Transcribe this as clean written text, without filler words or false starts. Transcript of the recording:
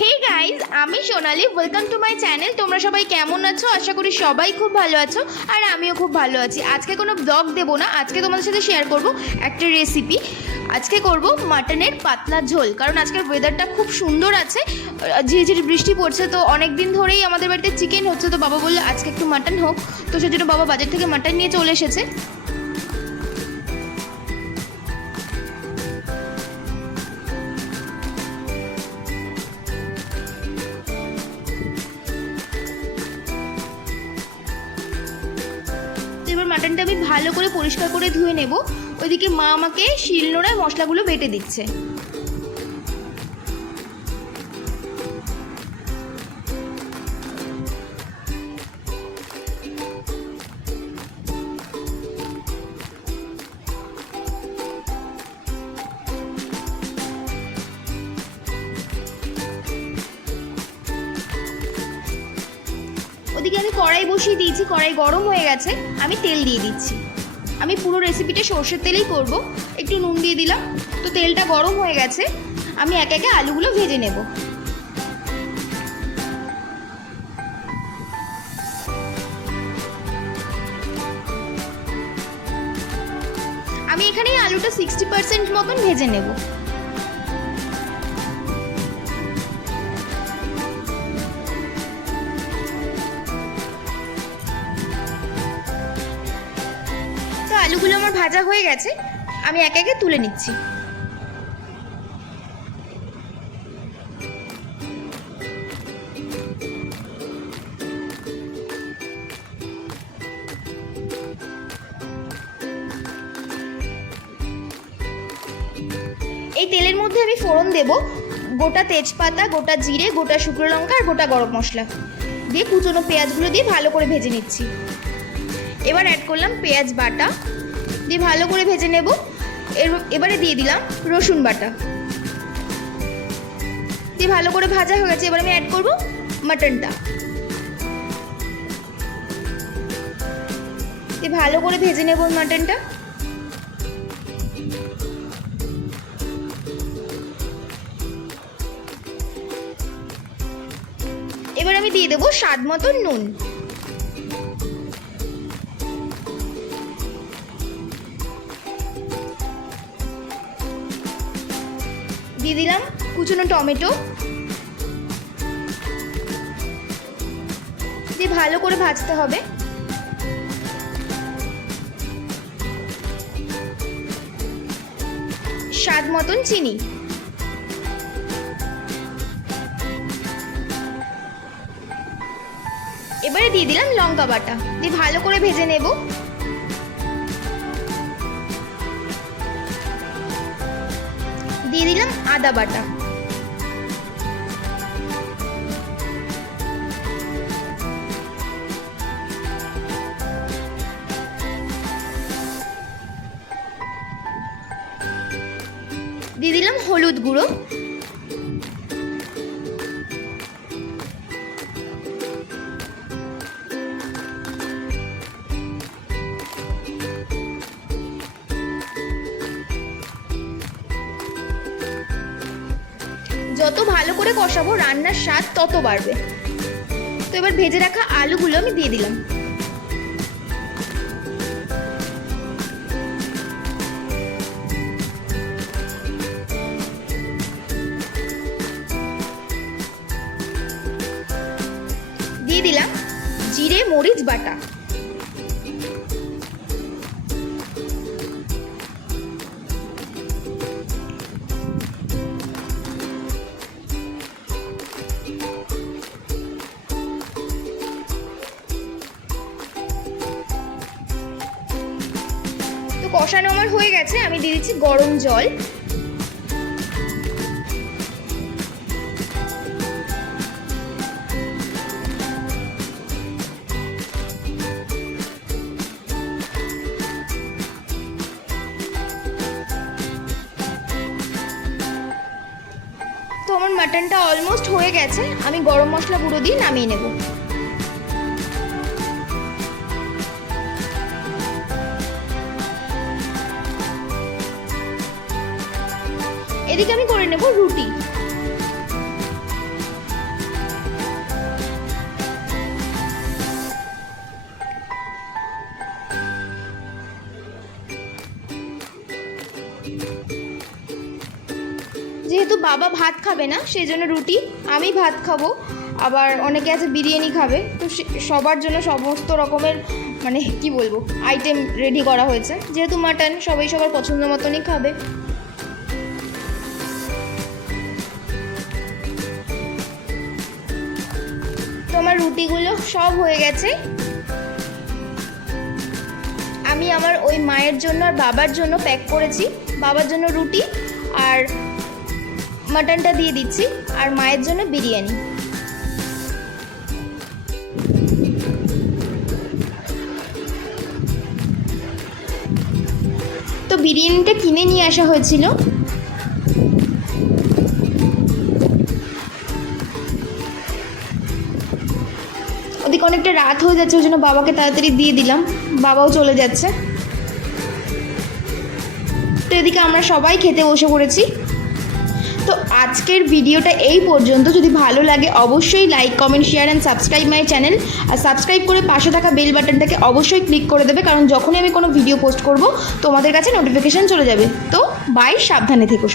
হে guys, আমি Sonali. Welcome to my channel. তোমরা সবাই কেমন আছো? আশা করি সবাই খুব ভালো আছো, আর আমিও খুব ভালো আছি। আজকে কোনো ব্লগ দেবো না, আজকে তোমাদের সাথে শেয়ার করব একটা রেসিপি। আজকে করব মাটনের পাতলা ঝোল, কারণ আজকের ওয়েদারটা খুব সুন্দর আছে, ঝিরিঝিরি বৃষ্টি পড়ছে। তো অনেক দিন ধরেই আমাদের বাড়িতে চিকেন হচ্ছে, তো বাবা বললো আজকে একটু মাটন হোক। তো সেজন্য বাবা বাজার থেকে মাটন নিয়ে চলে এসেছে। এবার মাটনটা আমি ভালো করে পরিষ্কার করে ধুয়ে নেব। ওইদিকে মা আমাকে শিলনোড়ায় মশলাগুলো বেটে দিচ্ছে। ওদিকে আমি কড়াই বসিয়ে দিয়েছি, কড়াই গরম হয়ে গেছে, আমি তেল দিয়ে দিচ্ছি। আমি পুরো রেসিপিটা সর্ষের তেলেই করব। একটু নুন দিয়ে দিলাম। তো তেলটা গরম হয়ে গেছে, আমি একে একে আলুগুলো ভেজে নেব। আমি এখানে আলুটা 60% মতন ভেজে নেব। আলুগুলো আমার ভাজা হয়ে গেছে, আমি একে একে তুলে নিচ্ছি। এই তেলের মধ্যে আমি ফোড়ন দেব গোটা তেজপাতা, গোটা জিরে, গোটা শুকনো লঙ্কা আর গোটা গরম মশলা দিয়ে কুচনো পেঁয়াজগুলো দিয়ে ভালো করে ভেজে নিচ্ছি। এবার অ্যাড করলাম পেঁয়াজ বাটা, দিয়ে ভালো করে ভেজে নেব। এবারে দিয়ে দিলাম রসুন বাটা, দিয়ে ভালো করে ভাজা হয়ে গেছে। এবার আমি অ্যাড করব মাটনটা, দিয়ে ভালো করে ভেজে নেব মাটনটা। এবার আমি দিয়ে দেবো স্বাদ মতো নুন। দিয়ে দিলাম কুচনো টমেটো, দিয়ে ভালো করে ভাজতে হবে। স্বাদ মতন চিনি, এবারে দিয়ে দিলাম লঙ্কা বাটা, দিয়ে ভালো করে ভেজে নেব। দিয়ে দিলাম আদা বাটা, দিয়ে দিলাম হলুদ গুঁড়ো, যত ভালো করে কষাবো রান্নার স্বাদ তত বাড়বে। তো এবার ভেজে রাখা আলুগুলো আমি দিয়ে দিলাম। দিয়ে দিলাম জিরে মরিচ বাটা, কষানো আমার হয়ে গেছে। আমি দিয়ে দিচ্ছি গরম জল। তো আমার মাটনটা অলমোস্ট হয়ে গেছে, আমি গরম মশলা গুঁড়ো দিয়ে নামিয়ে নেব। এদিকে আমি করে নেব রুটি। যেহেতু বাবা ভাত খাবে না সেই জন্য রুটি, আমি ভাত খাবো, আবার অনেকে আছে বিরিয়ানি খাবে, তো সবার জন্য সমস্ত রকমের মানে কি বলবো আইটেম রেডি করা হয়েছে। যেহেতু মাটন সবাই সবার পছন্দ মতনই খাবে। তো আমার রুটিগুলো সব হয়ে গেছে। আমি আমার ওই মায়ের জন্য আর বাবার জন্য প্যাক করেছি। বাবার জন্য রুটি আর মাটনটা দিয়ে দিচ্ছি, আর মায়ের জন্য বিরিয়ানি। তো বিরিয়ানিটা কিনে নিয়ে আসা হয়েছিল। ওদিকে অনেকটা রাত হয়ে যাচ্ছে, ওই জন্য বাবাকে তাড়াতাড়ি দিয়ে দিলাম, বাবাও চলে যাচ্ছে। তো এদিকে আমরা সবাই খেতে বসে পড়েছি। তো আজকের ভিডিওটা এই পর্যন্ত। যদি ভালো লাগে অবশ্যই like, comment, share and subscribe my channel. আর সাবস্ক্রাইব করে পাশে থাকা বেল বাটনটাকে অবশ্যই ক্লিক করে দেবে, কারণ যখনই আমি কোনো ভিডিও পোস্ট করব তোমাদের কাছে নোটিফিকেশান চলে যাবে। তো বাই, সাবধানে থেকো।